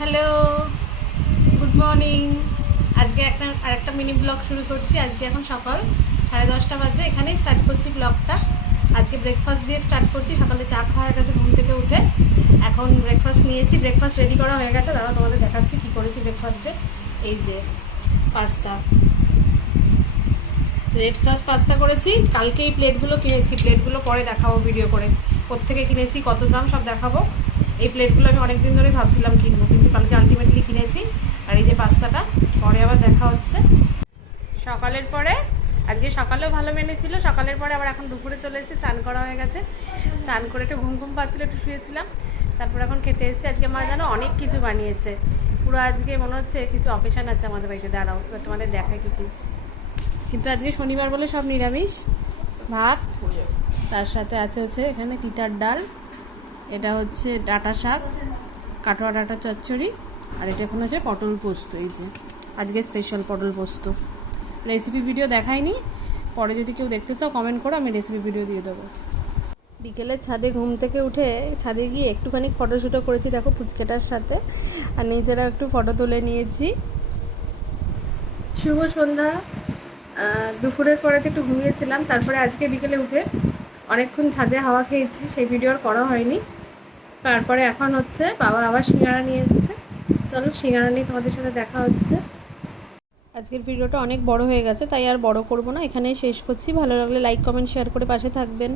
Hello, good morning. আজকে আরেকটা mini blog শুরু করছি। আজকে এখন সকাল 10:30 বাজে। এখানেই স্টার্ট করছি ব্লগটা। আজকে ব্রেকফাস্ট দিয়ে স্টার্ট করছি। সকালে চা খাওয়া হয়ে গেছে ঘুম থেকে উঠে। এখন ব্রেকফাস্ট নিয়েছি, ব্রেকফাস্ট রেডি করা হয়ে গেছে। দাঁড়াও তোমাদের দেখাচ্ছি কী করেছি ব্রেকফাস্টে। এই যে পাস্তা, রেড সস পাস্তা করেছি। কালকে এই প্লেটগুলো কিনেছি, প্লেটগুলো পরে দেখাবো ভিডিও করে। কোত্থেকে কিনেছি, কত দাম সব দেখাবো। এই প্লেটগুলো আমি অনেকদিন ধরেই ভাবছিলাম কিনবো, কিন্তু কালকে আলটিমেটলি কিনেছি। আর এই যে পাস্তাটা পরে আবার দেখা হচ্ছে। সকালের পরে আজকে সকালেও ভালো মেনু ছিল। সকালের পরে আবার এখন দুপুরে চলে এসেছি, স্নান করা হয়ে গেছে। স্নান করে একটু ঘুম পাচ্ছিলো, একটু শুয়েছিলাম। তারপর এখন খেতে এসেছি। আজকে মা জানো অনেক কিছু বানিয়েছে। পুরো আজকে মনে হচ্ছে কিছু অকেশান আছে আমাদের বাড়িতে। দাঁড়াও এবার তোমাদের দেখায় কি। কিন্তু আজকে শনিবার বলে সব নিরামিষ। ভাত, তার সাথে হচ্ছে এখানে তিতার ডাল, এটা হচ্ছে ডাঁটা শাক, কাটোয়া ডাঁটা চচ্চড়ি, আর এটা এখন হচ্ছে পটল পোস্ত। এই যে আজকে স্পেশাল পটল পোস্ত। রেসিপি ভিডিও দেখাইনি, পরে যদি কেউ দেখতে চাও কমেন্ট করো, আমি রেসিপি ভিডিও দিয়ে দেবো। বিকেলে ছাদে ঘুম থেকে উঠে ছাদে গিয়ে একটুখানি ফটোশ্যুটও করেছি, দেখো পুচকেটার সাথে। আর নিজেরাও একটু ফটো তুলে নিয়েছি। শুভ সন্ধ্যা। দুপুরের পরে তো একটু ঘুমিয়েছিলাম, তারপরে আজকে বিকেলে উঠে অনেকক্ষণ ছাদে হাওয়া খেয়েছি, সেই ভিডিও আর করা হয়নি। তারপরে এখন হচ্ছে বাবা আবার সিঙ্গারা নিয়ে এসছে। চলো সিঙ্গারা নিয়ে তোমাদের সাথে দেখা হচ্ছে। আজকের ভিডিওটা অনেক বড় হয়ে গেছে, তাই আর বড় করব না, এখানেই শেষ করছি। ভালো লাগলে লাইক কমেন্ট শেয়ার করে পাশে থাকবেন।